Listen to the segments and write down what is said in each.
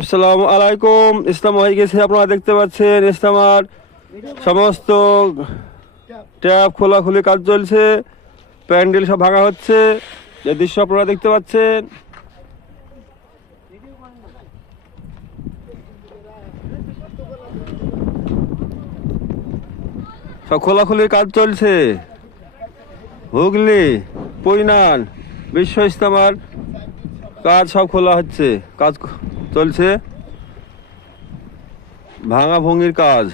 আসসালামু আলাইকুম। ইসলাম হয়ে গেছে, আপনারা দেখতে পাচ্ছেন ইসলামার সমস্ত ট্যাপ খোলাখুলি কাজ চলছে, প্যান্ডেল সব ভাঙা হচ্ছে। যে দৃশ্য আপনারা দেখতে পাচ্ছেন, সব খোলাখুলির কাজ চলছে। হুগলি পৈনান বিশ্ব ইজতেমার কাজ সব খোলা হচ্ছে, কাজ চলছে, ভাঙা ভঙ্গির কাজ।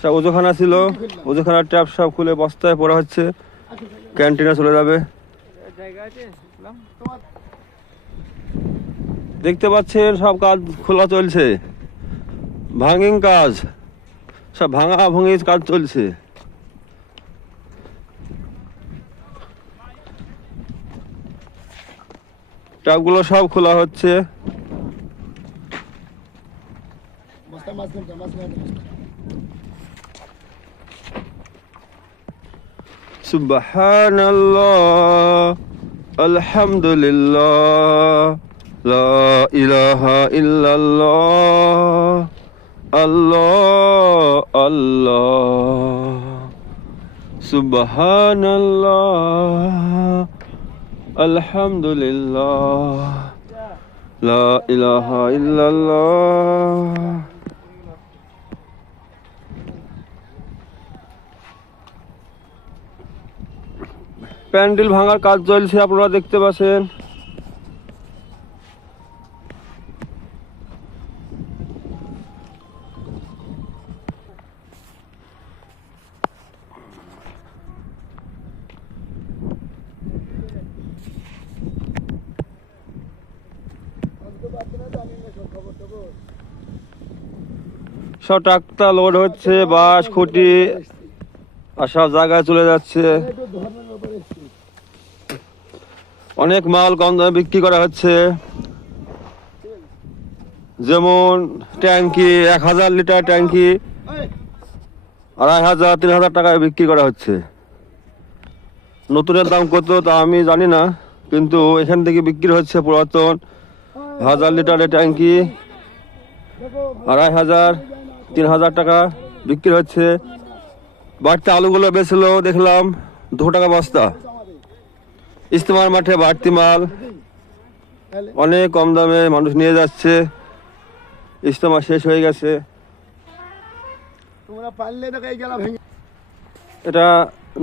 সব ওজোখানা ছিল, ওজোখানার ট্যাপ সব খুলে বস্তায় পড়া হচ্ছে, ক্যান্টিনে চলে যাবে। দেখতে পাচ্ছেন সব কাজ খোলা চলছে, ভাঙিং কাজ, সব ভাঙা ভঙ্গির কাজ চলছে। ট্যাপগুলো সব খোলা হচ্ছে। সুবহানাল্লাহ, আলহামদুলিল্লাহ, লা ইলাহা ইল্লাল্লাহ, আল্লাহ আল্লাহ, সুবহানাল্লাহ, আলহামদুলিল্লাহ, লা ইলাহা ইল্লাল্লাহ। প্যান্ডেল ভাঙার কাজ চলছে, আপনারা দেখতে পাচ্ছেন। সব ট্রাক্টর লোড হচ্ছে, বাঁশ খুঁটি আর সব জায়গায় চলে যাচ্ছে। অনেক মাল কম দামে বিক্রি করা হচ্ছে, যেমন ট্যাঙ্কি 1000 লিটার ট্যাঙ্কি 2500-3000 টাকায় বিক্রি করা হচ্ছে। নতুনের দাম কত তা আমি জানি না, কিন্তু এখান থেকে বিক্রি হচ্ছে পুরাতন 1000 লিটারের ট্যাঙ্কি 2500-3000 টাকা বিক্রি হচ্ছে। বাড়তি আলুগুলো বেচলো দেখলাম 2 টাকা বস্তা। ইজতেমার মাঠে বাড়তি মাল অনেক কম দামে মানুষ নিয়ে যাচ্ছে। ইজতেমা শেষ হয়ে গেছে। এটা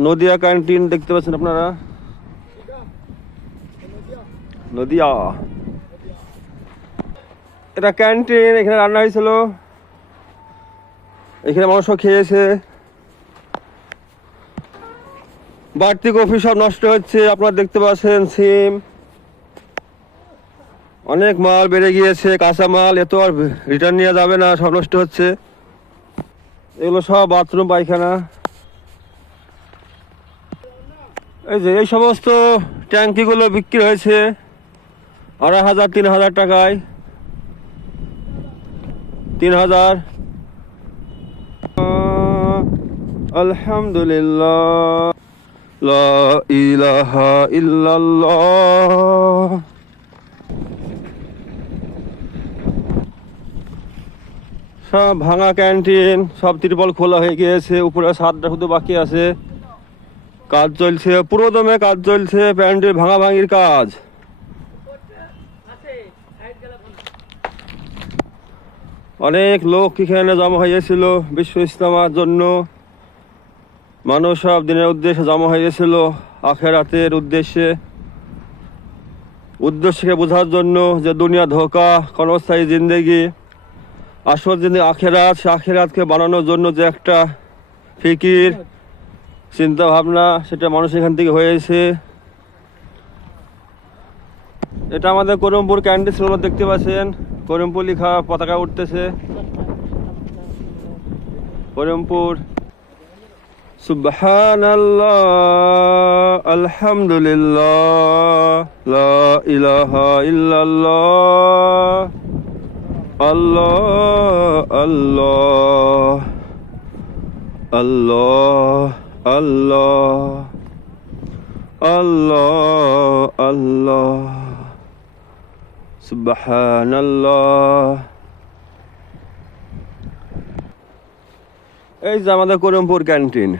নদিয়া ক্যান্টিন দেখতে পাচ্ছেন আপনারা, নদিয়া। এটা ক্যান্টিন, এখানে রান্না হয়েছিল, এখানে মানুষ খেয়েছে। বাড়তি কফি সব নষ্ট হচ্ছে, আপনারা দেখতে পাচ্ছেন। সিম, অনেক মাল বেড়ে গিয়েছে, কাঁচা মাল এত আর রিটার্ন নেওয়া যাবে না, সব নষ্ট হচ্ছে। এগুলো সব বাথরুম পায়খানা। এই যে এই সমস্ত ট্যাঙ্কিগুলো বিক্রি হয়েছে 2500-3000 টাকায়। 3000। আলহামদুলিল্লাহ, লা ইলাহা ইল্লাল্লাহ। সব ভাঙা ক্যান্টিন, সব ত্রিপল খোলা হয়ে গিয়েছে, উপরে ছাদটা শুধু বাকি আছে। কাজ চলছে, পুরো দমে কাজ চলছে, প্যান্ডেল ভাঙা ভাঙির কাজ। অনেক লোক এখানে জমা হয়েছিল বিশ্ব ইজতেমার জন্য। মানুষ সব দিনের উদ্দেশ্যে জমা হয়েছিল, আখেরাতের উদ্দেশ্যকে বোঝার জন্য যে দুনিয়া ধোঁকা, ক্ষণস্থায়ী জিন্দেগি, আসল জিন্দেগি আখেরাত। সে আখেরাতকে বানানোর জন্য যে একটা ফিকির, চিন্তা ভাবনা, সেটা মানুষ এখান থেকে হয়েছে। এটা আমাদের করিমপুর ক্যান্টিন ছিল, দেখতে পাচ্ছেন। করিমপুর লেখা পতাকা উঠতেছে, করিমপুর। সুবহানাল্লাহ, আলহামদুলিল্লাহ, লা ইলাহা ইল্লাল্লাহ, আল্লাহ আল্লাহ, আল্লাহ আল্লাহ আল্লাহ আল্লাহ সুবহানাল্লাহ। এই যে আমাদের করিমপুর ক্যান্টিন।